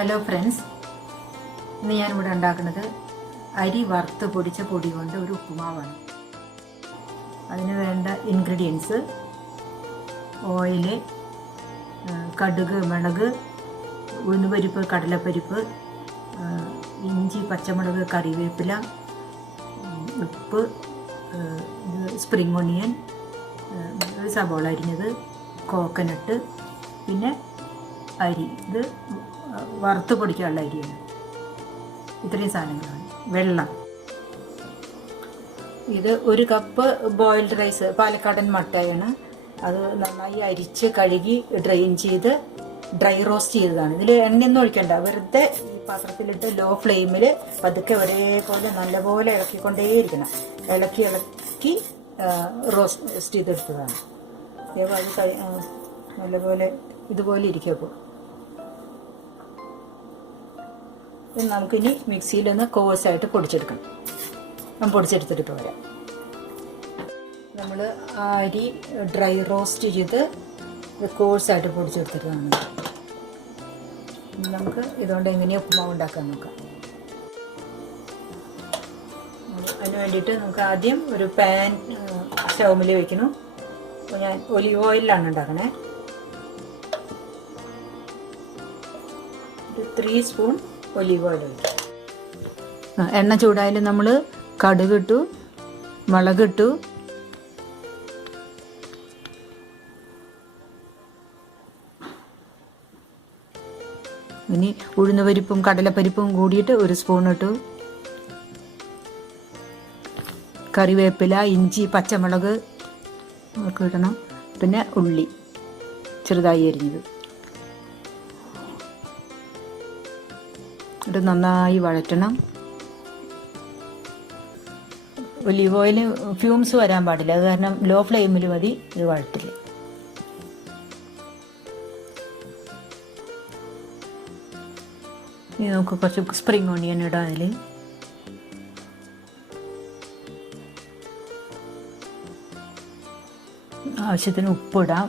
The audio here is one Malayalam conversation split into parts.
ഹലോ ഫ്രണ്ട്സ്, ഇന്ന് ഞാനിവിടെ ഉണ്ടാക്കുന്നത് അരി വറുത്ത് പൊടിച്ച പൊടി കൊണ്ട് ഒരു ഉപ്പുമാവാണ്. അതിന് വേണ്ട ഇൻഗ്രീഡിയൻസ്: ഓയില്, കടുക്, മിളക്, ഉഴുന്നുപരിപ്പ്, കടലപ്പരിപ്പ്, ഇഞ്ചി, പച്ചമുളക്, കറിവേപ്പില, ഉപ്പ്, സ്പ്രിംഗ് ഒണിയൻ, സബോള അരിഞ്ഞത്, കോക്കനട്ട്, പിന്നെ അരി. ഇത് വറുത്ത് പൊടിക്കാനുള്ള അരിയാണ്. ഇത്രയും സാധനങ്ങളാണ്. വെള്ളം, ഇത് 1 കപ്പ് ബോയിൽഡ് റൈസ്, പാലക്കാടൻ മട്ടയാണ്. അത് നന്നായി അരിച്ച് കഴുകി ഡ്രെയിൻ ചെയ്ത് ഡ്രൈ റോസ്റ്റ് ചെയ്തതാണ്. ഇതിൽ എണ്ണയൊന്നും ഒഴിക്കണ്ട, വെറുതെ ഈ പാത്രത്തിലിട്ട് ലോ ഫ്ലെയിമിൽ പതുക്കെ ഒരേപോലെ നല്ലപോലെ ഇളക്കിക്കൊണ്ടേയിരിക്കണം. ഇളക്കി റോസ്റ്റ് ചെയ്തെടുത്തതാണ്. അത് നല്ലപോലെ ഇതുപോലെ ഇരിക്കും. അപ്പോൾ ഇത് നമുക്കിനി മിക്സിയിലൊന്ന് കോഴ്സായിട്ട് പൊടിച്ചെടുക്കണം. പൊടിച്ചെടുത്തിട്ട് വരാം. നമ്മൾ അരി ഡ്രൈ റോസ്റ്റ് ചെയ്ത് കോഴ്സായിട്ട് പൊടിച്ചെടുത്തിട്ടാണ്. നമുക്ക് ഇതുകൊണ്ട് എങ്ങനെയാണ് ഉപ്പുമാവ് ഉണ്ടാക്കാൻ നോക്കാം. അതിന് വേണ്ടിയിട്ട് നമുക്ക് ആദ്യം ഒരു പാൻ സ്റ്റൗമിൽ വയ്ക്കണം. അപ്പോൾ ഞാൻ ഒലിവ് ഓയിലാണ് ഉണ്ടാക്കണേ. ഒരു 3 സ്പൂൺ ഒലിവ് ഓയിൽ ഒഴിക്കും. എണ്ണ ചൂടായാലും നമ്മൾ കടുകിട്ടു, മുളകിട്ടു, ഇനി ഉഴുന്നുപരിപ്പും കടലപ്പരിപ്പും കൂടിയിട്ട് 1 സ്പൂൺ ഇട്ടു. കറിവേപ്പില, ഇഞ്ചി, പച്ചമുളക് ഒക്കെ ഇടണം. പിന്നെ ഉള്ളി ചെറുതായി അരിഞ്ഞത്. ഇത് നന്നായി വഴറ്റണം. ഒലിവ് ഓയിൽ ഫ്യൂംസ് വരാൻ പാടില്ല, അത് കാരണം ലോ ഫ്ലെയിമിൽ മതി ഇത് വഴറ്റില്ല. ഇനി നമുക്ക് കുറച്ച് സ്പ്രിംഗ് ഓണിയൻ ഇടാം. അതിൽ ആവശ്യത്തിന് ഉപ്പിടാം.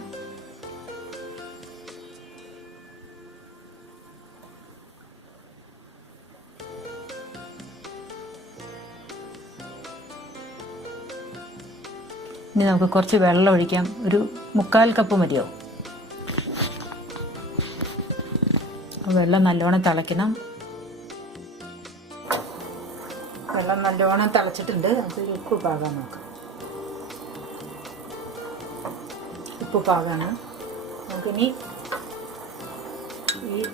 ഇനി നമുക്ക് കുറച്ച് വെള്ളം ഒഴിക്കാം. ഒരു 3/4 കപ്പ് മതിയാവും. വെള്ളം നല്ലോണം തിളയ്ക്കണം. വെള്ളം നല്ലോണം തിളച്ചിട്ടുണ്ട്. നമുക്ക് ഉപ്പ് പാകാൻ നോക്കാം. ഉപ്പ് പാകാണ്. നമുക്കിനി ഈ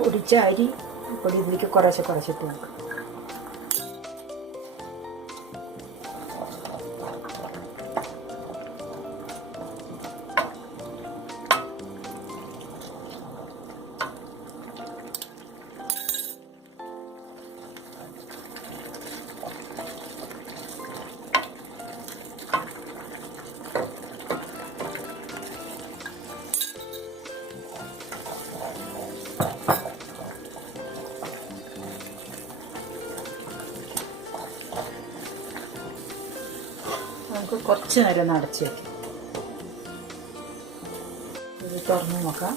പൊടിച്ച അരി പൊടി ഇതിലേക്ക് കുറച്ചിട്ട് നോക്കാം. നമുക്ക് കുറച്ച് നേരം ഒന്ന് അടച്ച് വയ്ക്കാം. ഇത് തുറന്ന് നോക്കാം.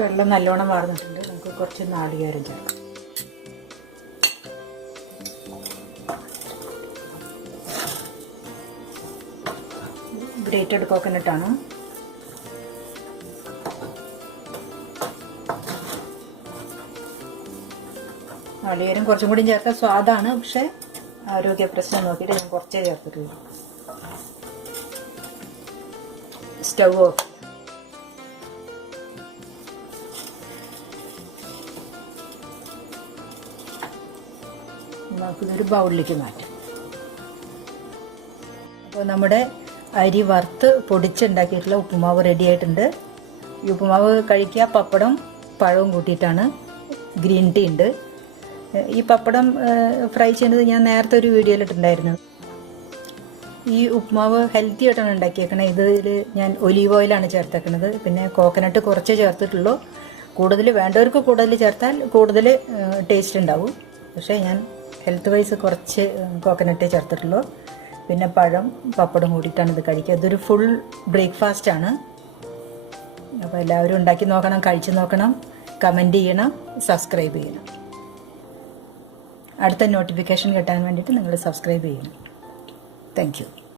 വെള്ളം നല്ലോണം വാർന്നിട്ടുണ്ട്. നമുക്ക് കുറച്ച് നാളികേരം ചേർക്കാം. ഗ്രേറ്റഡ് കോക്കനട്ടാണ്. നാളികേരം കുറച്ചും കൂടി ചേർത്താൽ സ്വാദാണ്, പക്ഷെ ആരോഗ്യ പ്രശ്നം നോക്കിയിട്ട് ഞാൻ കുറച്ചേ ചേർത്തിട്ടുള്ളൂ. Stove off. നമുക്കിതൊരു ബൗളിലേക്ക് മാറ്റാം. അപ്പോൾ നമ്മുടെ അരി വറുത്ത് പൊടിച്ചുണ്ടാക്കിയിട്ടുള്ള ഉപ്പുമാവ് റെഡി ആയിട്ടുണ്ട്. ഈ ഉപ്പുമാവ് കഴിക്കുക പപ്പടം പഴവും കൂട്ടിയിട്ടാണ്. ഗ്രീൻ ടീ ഉണ്ട്. ഈ പപ്പടം ഫ്രൈ ചെയ്യുന്നത് ഞാൻ നേരത്തെ ഒരു വീഡിയോയിലിട്ടുണ്ടായിരുന്നു. ഈ ഉപ്പുമാവ് ഹെൽത്തി ആയിട്ടാണ് ഉണ്ടാക്കിയേക്കണത്. ഇതിൽ ഞാൻ ഒലീവ് ഓയിലാണ് ചേർത്തേക്കുന്നത്. പിന്നെ കോക്കനട്ട് കുറച്ചേ ചേർത്തിട്ടുള്ളൂ. കൂടുതൽ വേണ്ടവർക്ക് കൂടുതൽ ചേർത്താൽ കൂടുതൽ ടേസ്റ്റ് ഉണ്ടാവും. പക്ഷേ ഞാൻ ഹെൽത്ത് വൈസ് കുറച്ച് കോക്കനട്ടേ ചേർത്തിട്ടുള്ളൂ. പിന്നെ പഴം പപ്പടം കൂടിയിട്ടാണ് ഇത് കഴിക്കുക. ഇതൊരു ഫുൾ ബ്രേക്ക്ഫാസ്റ്റാണ്. അപ്പോൾ എല്ലാവരും ഉണ്ടാക്കി നോക്കണം, കഴിച്ചു നോക്കണം, കമൻറ്റ് ചെയ്യണം, സബ്സ്ക്രൈബ് ചെയ്യണം. അടുത്ത നോട്ടിഫിക്കേഷൻ കിട്ടാൻ വേണ്ടിയിട്ട് നിങ്ങൾ സബ്സ്ക്രൈബ് ചെയ്യണം. Thank you.